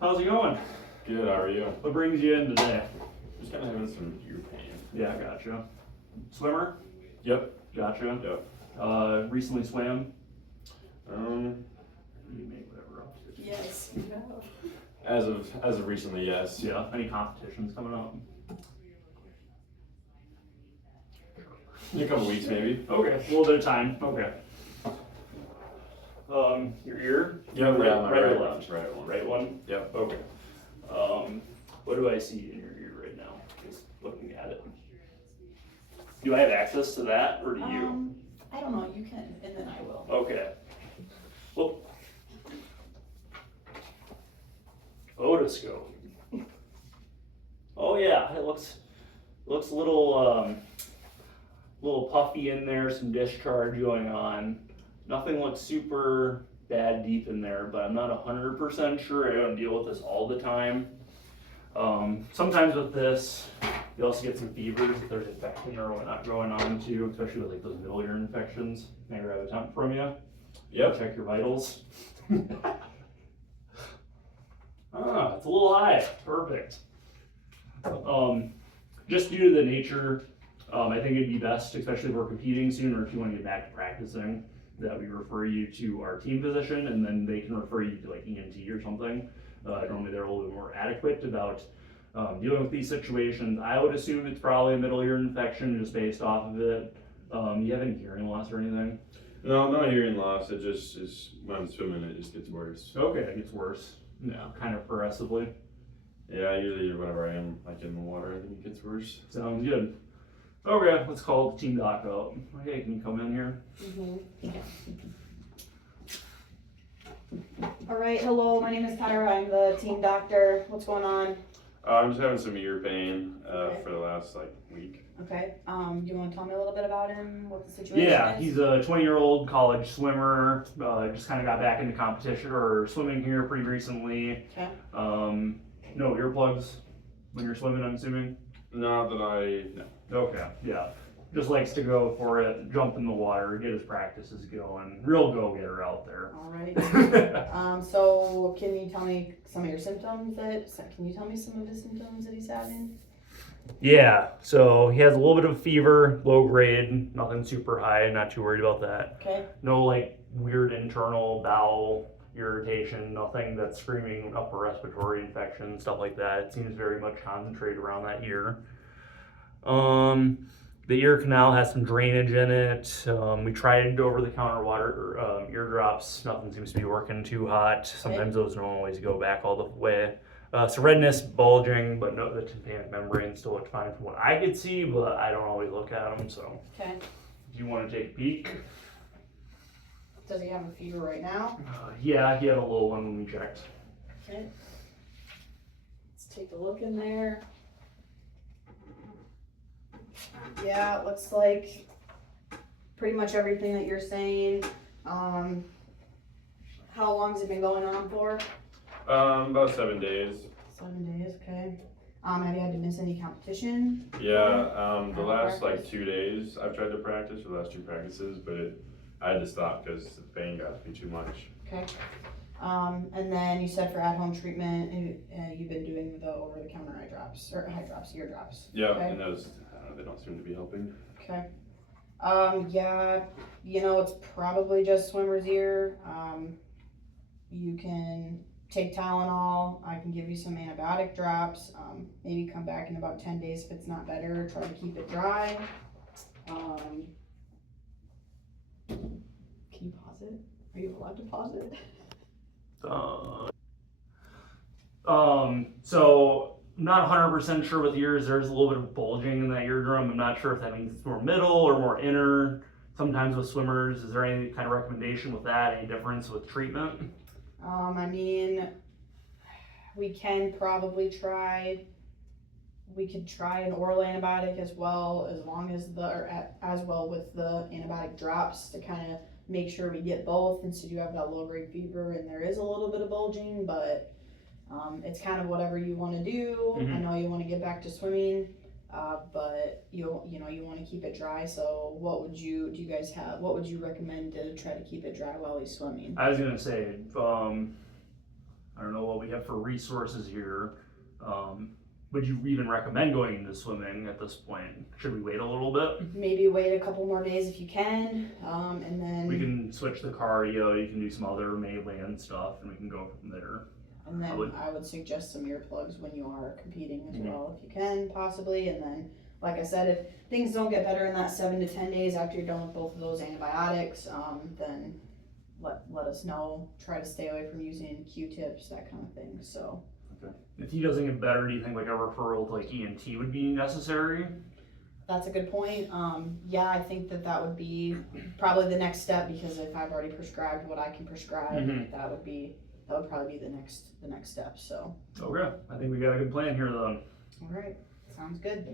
How's it going? Good, how are you? What brings you in today? Just kind of having some ear pain. Yeah, gotcha. Swimmer? Yep. Gotcha. Yep. Recently swam? Um, You make whatever up. Yes, we have. as of recently, yes. Yeah. Any competitions coming up? In a couple weeks, maybe. Okay, a little bit of time. Okay. Your ear? Yeah, right, my right or right left? one. Right one. Right one? Yep. Okay. What do I see in your ear right now? Just looking at it. Do I have access to that, or do you? I don't know, you can, and then I will. Okay. Well, otoscope. Oh yeah, it looks a little puffy in there, some discharge going on. Nothing looks super bad deep in there, but I'm not 100% sure. I don't deal with this all the time. Sometimes with this, you also get some fevers if there's infection or whatnot going on too, especially with like those middle ear infections. May I grab a temp from you? Yep. Check your vitals. It's a little high. Perfect. Just due to the nature, I think it'd be best, especially if we're competing soon or if you want to get back to practicing, that we refer you to our team physician and then they can refer you to like ENT or something. Normally they're a little bit more adequate about dealing with these situations. I would assume it's probably a middle ear infection just based off of it. You have any hearing loss or anything? No, not hearing loss. It just is when I'm swimming, it just gets worse. Okay, it gets worse. Yeah, kind of progressively. Yeah, usually whenever I am like in the water, I think it gets worse. Sounds good. Okay, let's call the team doc up. Hey, can you come in here? All right, hello, my name is Tyra, I'm the team doctor. What's going on? I'm just having some ear pain Okay. for the last like week. Okay, do you wanna tell me a little bit about him, what the situation Yeah, is? he's a 20-year-old college swimmer. Just kind of got back into competition or swimming here pretty recently. Okay. No earplugs when you're swimming, I'm assuming? Not that I know. Okay, yeah. Just likes to go for it, jump in the water, get his practices going. Real go-getter out there. All right, so can you tell me some of your symptoms can you tell me some of the symptoms that he's having? Yeah, so he has a little bit of fever, low grade, nothing super high, not too worried about that. Okay, No like weird internal bowel irritation, nothing that's screaming upper respiratory infection, stuff like that. It seems very much concentrated around that ear. The ear canal has some drainage in it. We tried over-the-counter water ear drops. Nothing seems to be working too hot. Sometimes those don't always go back all the way. So redness, bulging, but no, the tympanic membrane still looked fine from what I could see, but I don't always look at them. So, okay. do you want to take a peek? Does he have a fever right now? Yeah, he had a little one when we checked. Okay. Let's take a look in there. Yeah, it looks like pretty much everything that you're saying. How long has it been going on for? About 7 days. 7 days, okay. Have you had to miss any competition? Yeah, the last Practice? like 2 days I've tried to practice for the last 2 practices, but I had to stop because the pain got to be too much. Okay. And then you said for at-home treatment, you've been doing the over-the-counter ear drops. Yeah, Okay. and those they don't seem to be helping. Okay. Yeah, it's probably just swimmer's ear. You can take Tylenol. I can give you some antibiotic drops. Maybe come back in about 10 days if it's not better. Try to keep it dry. Can you pause it? Are you allowed to pause it? So not 100% sure with ears. There's a little bit of bulging in that eardrum. I'm not sure if that means it's more middle or more inner. Sometimes with swimmers, is there any kind of recommendation with that? Any difference with treatment? I mean, we can probably try. We could try an oral antibiotic as well, as well with the antibiotic drops to kind of make sure we get both. Since you do have that low grade fever and there is a little bit of bulging, but it's kind of whatever you want to do. Mhm. I know you want to get back to swimming, but you want to keep it dry. So what would you recommend to try to keep it dry while he's swimming? I was gonna say, I don't know, what what we have for resources here, would you even recommend going into swimming at this point? Should we wait a little bit? Maybe wait a couple more days if you can, and then. We can switch the cardio, you can do some other mainland stuff, and we can go from there. And then I I would- would suggest some earplugs when you are competing as Mhm. well, if you can, possibly. And then, like I said, if things don't get better in that 7 to 10 days after you're done with both of those antibiotics, then let us know. Try to stay away from using Q-tips, that kind of thing. So If he doesn't get better, do you think like a referral to like ENT would be necessary? that's a good point. Yeah, I think that would be probably the next step, because if I've already prescribed what I can prescribe, Mhm. that would probably be the next step. So, Okay, I think we got a good plan here then. all right, sounds good.